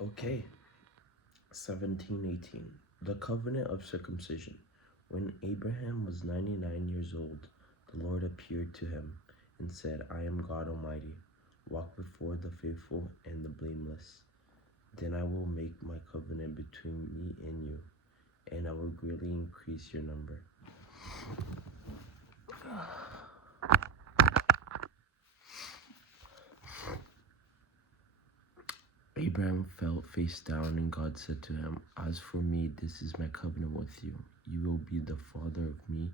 Okay, 1718. The covenant of circumcision. When Abraham was 99 years old, the Lord appeared to him and said, I am God Almighty. Walk before the faithful and the blameless. Then I will make my covenant between me and you, and I will greatly increase your number. Abraham fell face down, and God said to him, As for me, this is my covenant with you. You will be the father of me.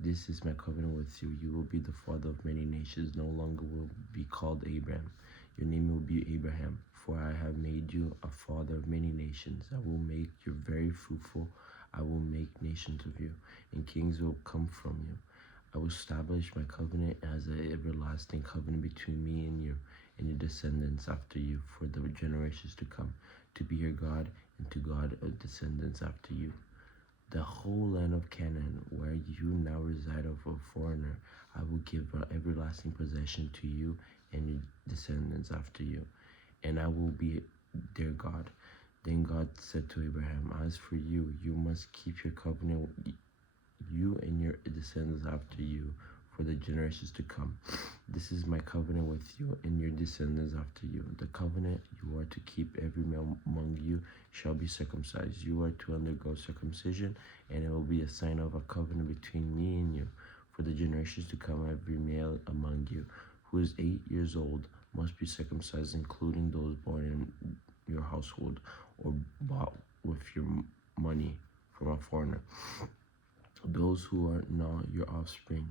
This is my covenant with you. You will be the father of many nations. No longer will be called Abraham. Your name will be Abraham, for I have made you a father of many nations. I will make you very fruitful. I will make nations of you, and kings will come from you. I will establish my covenant as an everlasting covenant between me and you and your descendants after you for the generations to come, to be your God and to God of descendants after you. The whole land of Canaan, where you now reside of a foreigner, I will give an everlasting possession to you and your descendants after you, and I will be their God. Then God said to Abraham, As for you, you must keep your covenant, you and your descendants after you, for the generations to come. This is my covenant with you and your descendants after you. The covenant you are to keep: every male among you shall be circumcised. You are to undergo circumcision, and it will be a sign of a covenant between me and you. For the generations to come, every male among you who is 8 years old must be circumcised, including those born in your household or bought with your money from a foreigner. Those who are not your offspring,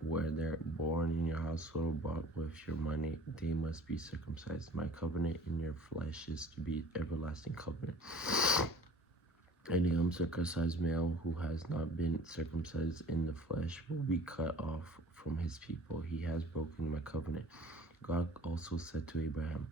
whether born in your household or bought with your money, they must be circumcised. My covenant in your flesh is to be everlasting covenant. Any uncircumcised male who has not been circumcised in the flesh will be cut off from his people. He has broken my covenant. God also said to Abraham,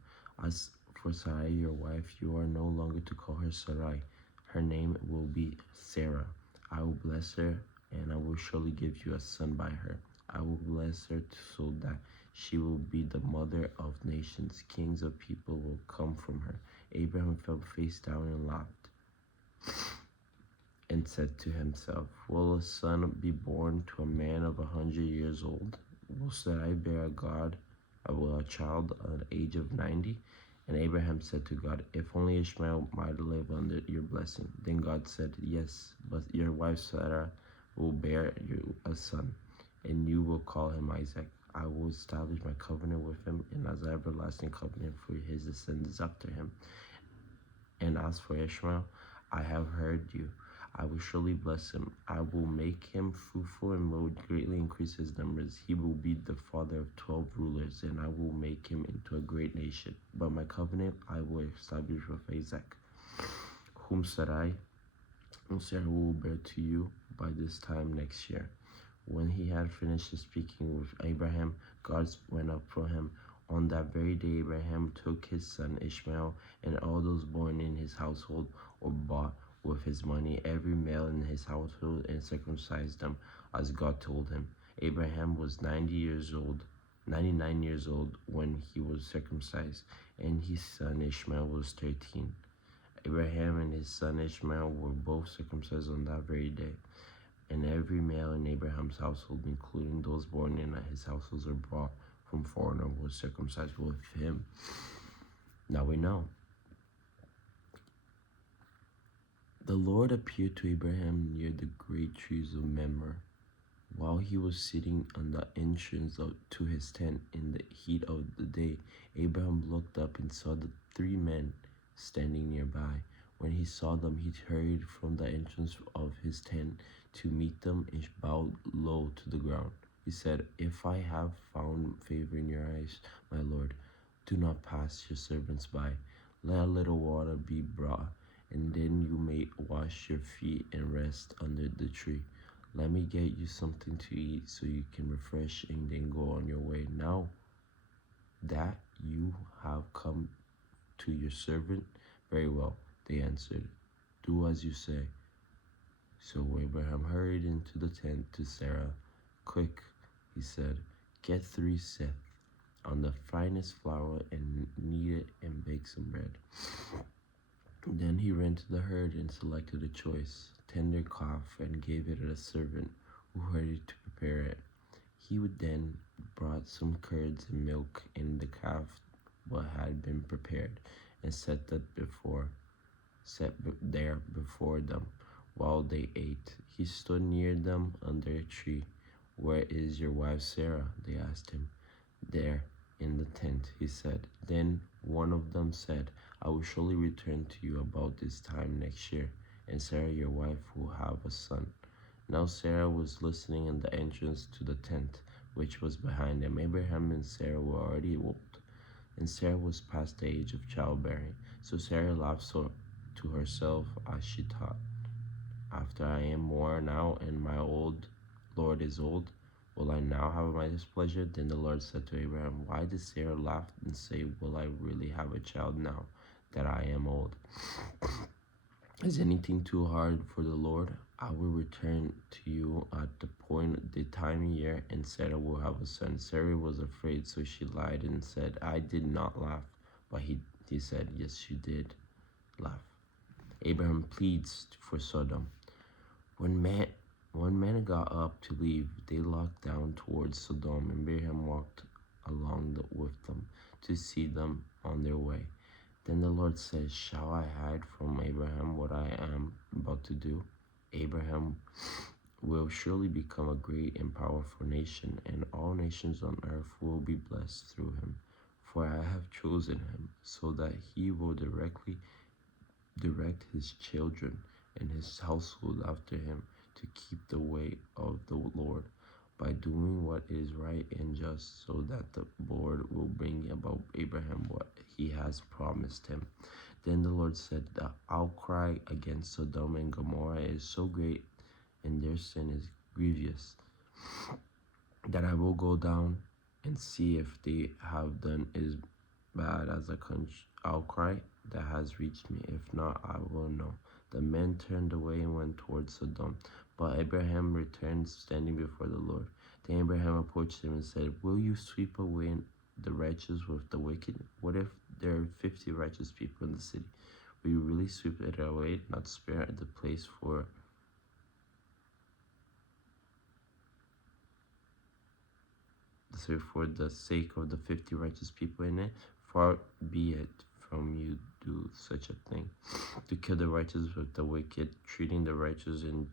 As for Sarai, your wife, you are no longer to call her Sarai. Her name will be Sarah. I will bless her, and I will surely give you a son by her. I will bless her so that she will be the mother of nations. Kings of people will come from her. Abraham fell face down and laughed and said to himself, Will a son be born to a man of 100 years old? Will Sarai bear a child at the age of 90? And Abraham said to God, If only Ishmael might live under your blessing. Then God said, Yes, but your wife Sarah will bear you a son, and you will call him Isaac. I will establish my covenant with him, and as an everlasting covenant for his descendants after him. And as for Ishmael, I have heard you. I will surely bless him. I will make him fruitful and will greatly increase his numbers. He will be the father of 12 rulers, and I will make him into a great nation. But my covenant I will establish with Isaac, whom Sarah will bear to you by this time next year. When he had finished speaking with Abraham, God went up for him. On that very day, Abraham took his son Ishmael and all those born in his household or bought with his money, every male in his household, and circumcised them, as God told him. Abraham was 99 years old when he was circumcised, and his son Ishmael was 13. Abraham and his son Ishmael were both circumcised on that very day. And every male in Abraham's household, including those born in his households or brought from foreigner, was circumcised with him. Now we know. The Lord appeared to Abraham near the great trees of Mamre, while he was sitting on the entrance to his tent in the heat of the day. Abraham looked up and saw the 3 men standing nearby. When he saw them, he hurried from the entrance of his tent to meet them and bowed low to the ground. He said, If I have found favor in your eyes, my Lord, do not pass your servants by. Let a little water be brought, and then you may wash your feet and rest under the tree. Let me get you something to eat so you can refresh and then go on your way. Now that you have come to your servant, very well, they answered. Do as you say. So Abraham hurried into the tent to Sarah. Quick, he said, get 3 seth on the finest flour and knead it and bake some bread. Then he ran to the herd and selected a choice, tender calf and gave it to a servant who hurried to prepare it. He would then brought some curds and milk and the calf what had been prepared and there before them while they ate. He stood near them under a tree. Where is your wife Sarah? They asked him. There, in the tent, he said. Then one of them said, I will surely return to you about this time next year, and Sarah your wife will have a son. Now Sarah was listening in the entrance to the tent, which was behind them. Abraham and Sarah were already old, and Sarah was past the age of childbearing. So Sarah laughed to herself as she thought, after I am worn out and my old Lord is old, will I now have my displeasure? Then the Lord said to Abraham, why did Sarah laugh and say, will I really have a child now that I am old? Is anything too hard for the Lord? I will return to you at the time of year, and Sarah will have a son. Sarah was afraid, so she lied and said, I did not laugh. But he said, yes, you did laugh. Abraham pleads for Sodom. When men got up to leave, they looked down towards Sodom, and Abraham walked along with them to see them on their way. Then the Lord said, shall I hide from Abraham what I am about to do? Abraham will surely become a great and powerful nation, and all nations on earth will be blessed through him. For I have chosen him, so that he will direct his children and his household after him to keep the way of the Lord by doing what is right and just, so that the Lord will bring about Abraham what he has promised him. Then the Lord said, the outcry against Sodom and Gomorrah is so great and their sin is grievous that I will go down and see if they have done as bad as a outcry that has reached me. If not, I will know. The men turned away and went towards Sodom, but Abraham returned, standing before the Lord. Then Abraham approached him and said, will you sweep away the righteous with the wicked? What if there are 50 righteous people in the city? Will you really sweep it away, not spare the place for the sake of the 50 righteous people in it? Far be it from you do such a thing, to kill the righteous with the wicked, treating the righteous and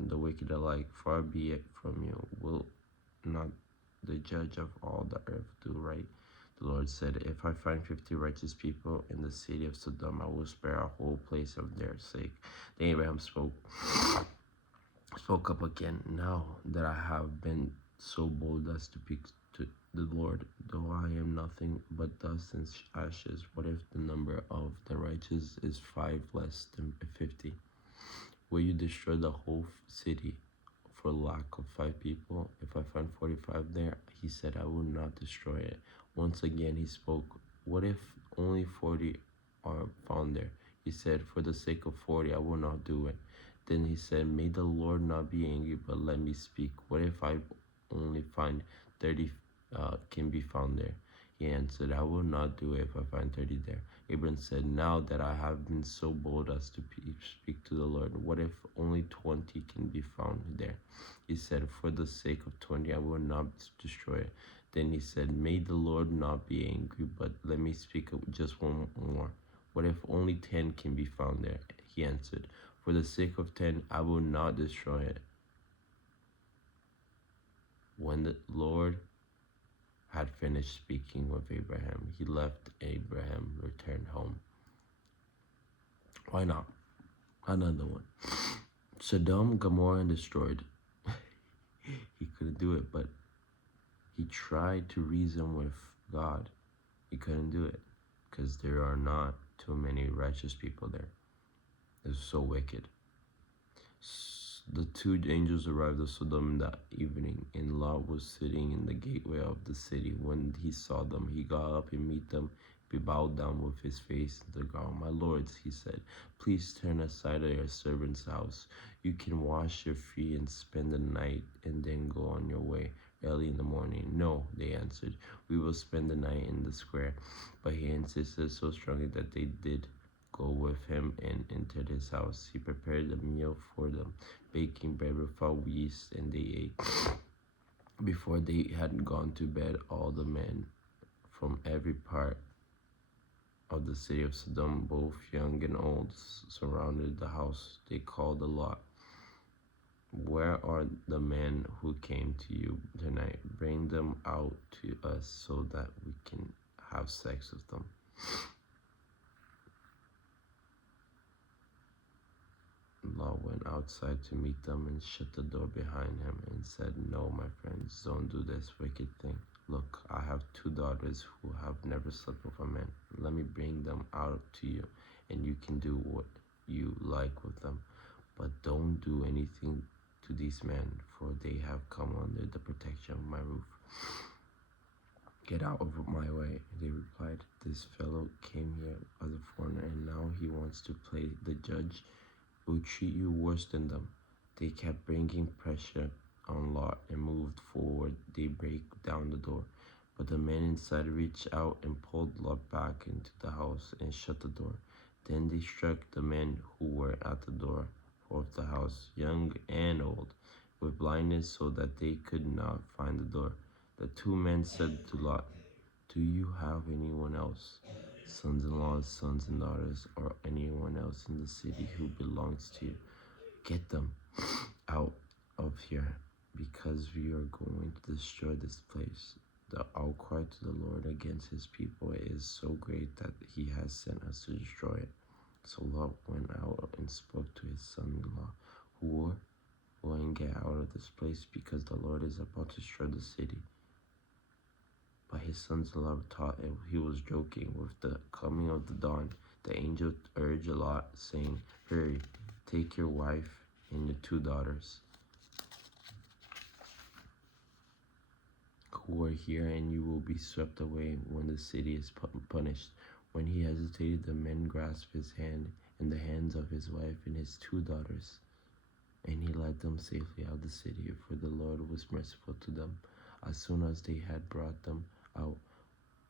the wicked alike. Far be it from you. Will not the judge of all the earth do right? The Lord said, if I find 50 righteous people in the city of Sodom, I will spare a whole place of their sake. Then Abraham spoke up again. Now that I have been so bold as to speak to the Lord, though I am nothing but dust and ashes, what if the number of the righteous is 5 less than 50? Will you destroy the whole city for lack of 5 people? If I find 45 there, he said, I will not destroy it. Once again he spoke, what if only 40 are found there? He said, for the sake of 40, I will not do it. Then he said, may the Lord not be angry, but let me speak. What if I only find 30 can be found there? He answered, I will not do it if I find 30 there. Abraham said, now that I have been so bold as to speak to the Lord, what if only 20 can be found there? He said, for the sake of 20, I will not destroy it. Then he said, may the Lord not be angry, but let me speak just one more. What if only 10 can be found there? He answered, for the sake of 10, I will not destroy it. When the Lord had finished speaking with Abraham, he left Abraham, returned home. Why not? Another one. Sodom, Gomorrah, and destroyed. He couldn't do it, but he tried to reason with God. He couldn't do it because there are not too many righteous people there. It's so wicked. The 2 angels arrived at Sodom that evening, and Lot was sitting in the gateway of the city. When he saw them, he got up and met them. He bowed down with his face to the ground. My lords, he said, please turn aside to your servant's house. You can wash your feet and spend the night and then go on your way. early in the morning. No, they answered, we will spend the night in the square. But he insisted so strongly that they did go with him and entered his house. He prepared a meal for them, baking bread without yeast, and they ate. Before they had gone to bed, all the men from every part of the city of Sodom, both young and old, surrounded the house. They called Lot. Where are the men who came to you tonight? Bring them out to us so that we can have sex with them. Lot went outside to meet them and shut the door behind him and said, no, my friends, don't do this wicked thing. Look, I have 2 daughters who have never slept with a man. Let me bring them out to you, and you can do what you like with them. But don't do anything to these men, for they have come under the protection of my roof. Get out of my way, they replied. This fellow came here as a foreigner, and now he wants to play the judge. Will treat you worse than them. They kept bringing pressure on Lot and moved forward. They break down the door. But the men inside reached out and pulled Lot back into the house and shut the door. Then they struck the men who were at the door of the house, young and old, with blindness so that they could not find the door. The 2 men said to Lot, do you have anyone else, sons-in-laws, sons and daughters, or anyone else in the city who belongs to you? Get them out of here, because we are going to destroy this place. The outcry to the Lord against his people is so great that he has sent us to destroy it. So Lot went out and spoke to his son-in-law, who go and get out of this place, because the Lord is about to destroy the city. But his sons-in-law thought he was joking. With the coming of the dawn, the angel urged Lot, saying, hurry, take your wife and your 2 daughters who are here, and you will be swept away when the city is punished. When he hesitated, the men grasped his hand and the hands of his wife and his 2 daughters, and he led them safely out of the city, for the Lord was merciful to them. As soon as they had brought them out,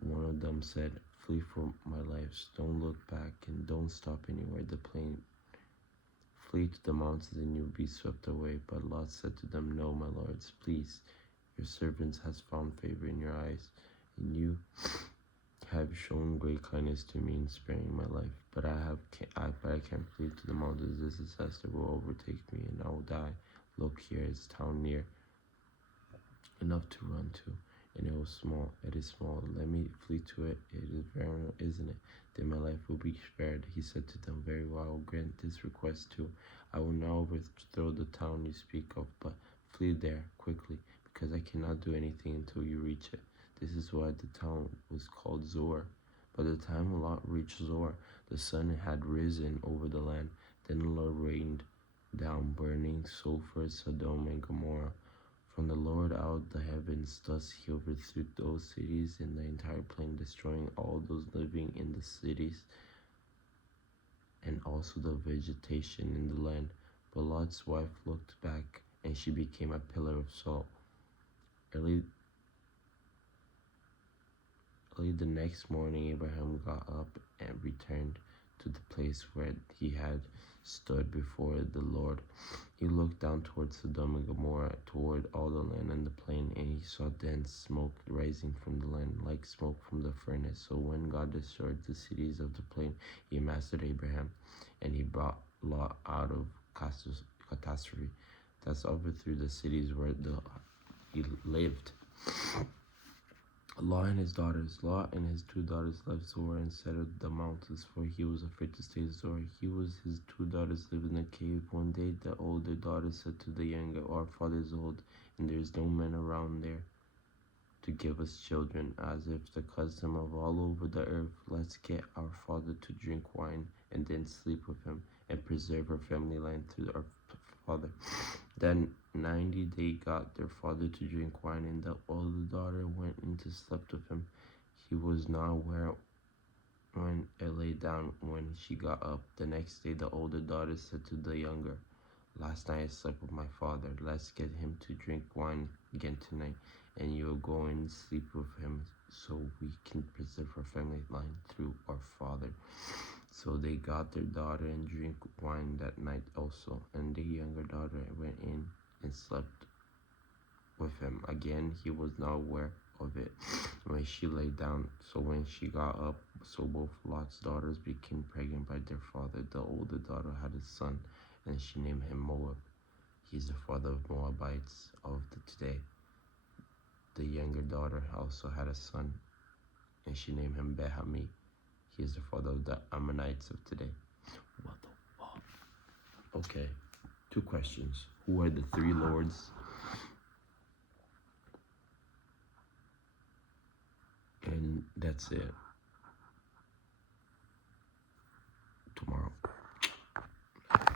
one of them said, flee for my lives, don't look back and don't stop anywhere. The plain, flee to the mountains and you'll be swept away. But Lot said to them, no, my lords, please, your servant has found favor in your eyes, and you have shown great kindness to me in sparing my life. But I can't flee to the mountains. This disaster will overtake me and I will die. Look, here is town near enough to run to, and it is small. Let me flee to it. It is very, isn't it? Then my life will be spared. He said to them, very well, I will grant this request too. I will now overthrow the town you speak of, but flee there quickly, because I cannot do anything until you reach it. This is why the town was called Zoar. By the time Lot reached Zoar, the sun had risen over the land. Then the Lord rained down burning sulfur, Sodom and Gomorrah, from the Lord out of the heavens. Thus he overthrew those cities and the entire plain, destroying all those living in the cities and also the vegetation in the land. But Lot's wife looked back, and she became a pillar of salt. Early the next morning, Abraham got up and returned to the place where he had stood before the Lord. He looked down towards Sodom and Gomorrah, toward all the land and the plain, and he saw dense smoke rising from the land, like smoke from the furnace. So when God destroyed the cities of the plain, he mastered Abraham, and he brought Lot out of catastrophe. Thus overthrew the cities where he lived. Lot and his 2 daughters left Zoar and settled the mountains, for he was afraid to stay in Zoar. His 2 daughters lived in a cave. One day the older daughter said to the younger, our father is old, and there is no man around there to give us children, as if the custom of all over the earth. Let's get our father to drink wine, and then sleep with him, and preserve our family line through our father. Then 90 they got their father to drink wine, and the older daughter went and slept with him. He was not aware when it lay down. When she got up the next day, the older daughter said to the younger, last night I slept with my father. Let's get him to drink wine again tonight, and you will go and sleep with him, so we can preserve our family line through our father. So they got their daughter and drank wine that night also, and the younger daughter went in and slept with him. Again, he was not aware of it when she lay down. So when she got up, so both Lot's daughters became pregnant by their father. The older daughter had a son, and she named him Moab. He is the father of Moabites of today. The younger daughter also had a son, and she named him Behami. He is the father of the Ammonites of today. What the fuck? Okay, 2 questions. Who are the 3 lords? And that's it. Tomorrow.